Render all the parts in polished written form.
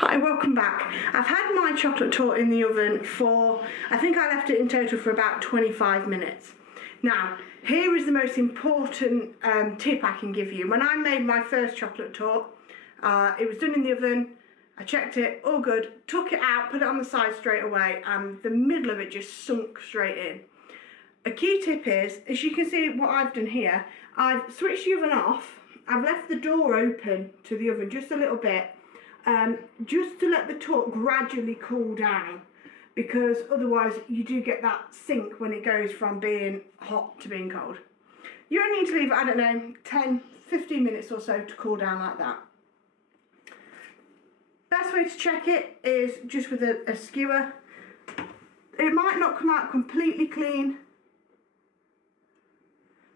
Hi, welcome back. I've had my chocolate torte in the oven for, I think I left it in total for about 25 minutes. Now, here is the most important tip I can give you. When I made my first chocolate torte, it was done in the oven, I checked it, all good, took it out, put it on the side straight away, and the middle of it just sunk straight in. A key tip is, as you can see what I've done here, I've switched the oven off, I've left the door open to the oven just a little bit, just to let the torte gradually cool down, because otherwise you do get that sink when it goes from being hot to being cold. You only need to leave it, I don't know, 10-15 minutes or so to cool down like that. Best way to check it is just with a skewer. It might not come out completely clean,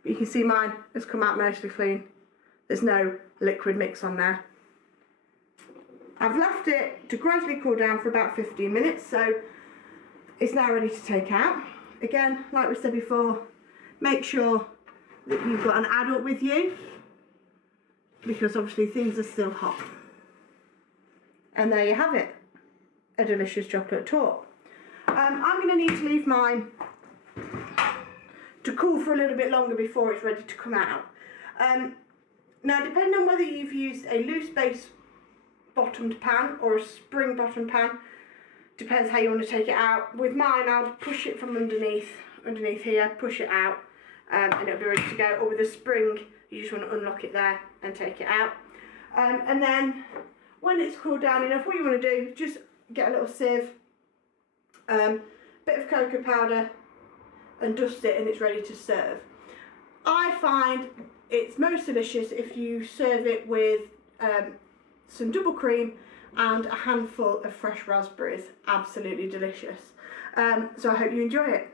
but you can see mine has come out mostly clean. There's no liquid mix on there. I've left it to gradually cool down for about 15 minutes, so it's now ready to take out. Again, like we said before, make sure that you've got an adult with you, because obviously things are still hot. And there you have it, a delicious chocolate torte. I'm going to need to leave mine to cool for a little bit longer before it's ready to come out. Now, depending on whether you've used a loose base bottomed pan or a spring bottomed pan, depends how you want to take it out. With mine, I'll push it from underneath here, push it out, and it'll be ready to go. Or with a spring, you just want to unlock it there and take it out. And then when it's cooled down enough, what you want to do, just get a little sieve, bit of cocoa powder, and dust it, and it's ready to serve. I find it's most delicious if you serve it with some double cream and a handful of fresh raspberries. Absolutely delicious. So I hope you enjoy it.